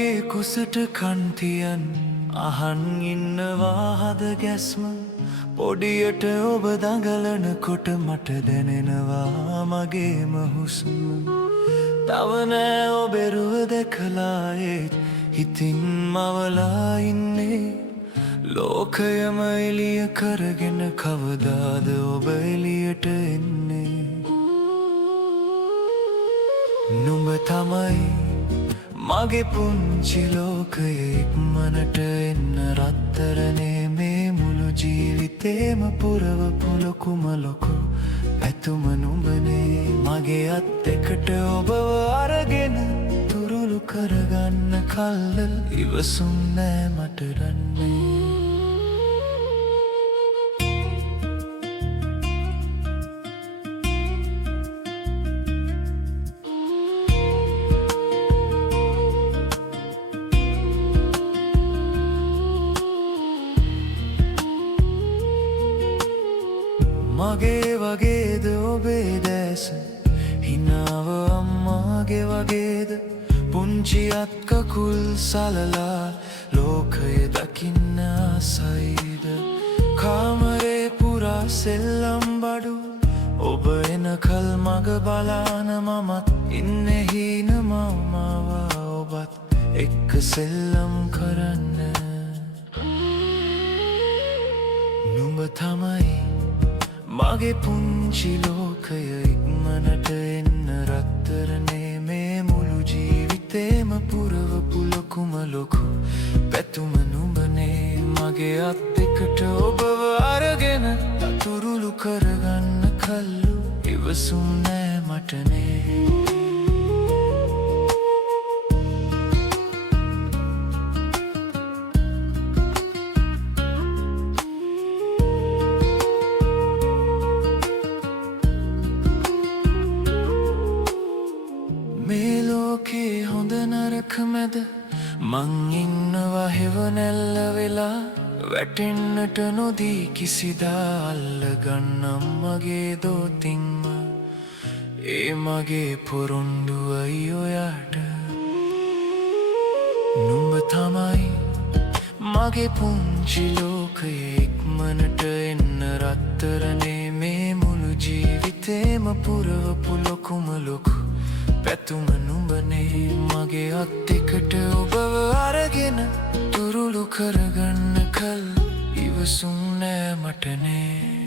වගේ කුසට කන්තියන් අහන් ඉන්නවා හද ගැස්ම පොඩියට ඔබ දඟලනකොට මට දැනෙනවා මගේම හුස්ම තව නෑ ඔබෙරුව දැකලා ඒත් හිතින් මවලා ඉන්නේ ලෝකයම එළිය කරගෙන කවදාද ඔබ එළියට එන්නේ නුඹ තමයි මගේ පුංචි ලෝකයේ ඉක්මනට එන්න රත්තරනේ මේ මුළු ජීවිතේම පුරවපු ලොකුම ලොකු ඇතුම නුඹනේ මගේ අත් දෙකට ඔබව අරගෙන තුරුළු කරගන්න කල්ල ඉවසුම් නෑ මට රන්නේ මගේ වගේද ඔබේ දැස හිනාව අම්මාගේ වගේද පුංචි අත් කකුල් සලලා ලෝකය දකින්න ආසයිද කාමරේ පුරා සෙල්ලම් බඩු ඔබ එනකල් මග බලාන මමත් ඉන්නේ හීන මවවා ඔබත් එක්ක සෙල්ලම් කරන්න නුඹ තමයි මගේ පුංචි ලෝකය ඉක්මනට එන්න රත්තරනේ මේ මුළු ජීවිතේම පුරවපු ලොකුම ලොකු පැතුම නුඹනේ මගේ අත් දෙකට ඔබව අරගෙන තුරුළු කරගන්න කල්ලු ඉවසුම් නෑ මටනේ මේ ලෝකේ හොඳ නරක මැද මං ඉන්නවා හෙවනැල්ල වෙලා වැටෙන්නට නොදී කිසිදා අල්ලගන්නම් මගේ දෝතින්ම ඒ මගේ පොරොන්දුවයි ඔයාට නුඹ තමයි මගේ පුංචි ලෝකයේ ඉක්මනට එන්න රත්තරනේ මේ මුළු ජීවිතේම පුරවපු ලොකුම ලොකු පැතුම නුඹනේ මගේ අත් දෙකට ඔබව අරගෙන තුරුළු කරගන්න කල් ඉවසුම් නෑ මටනේ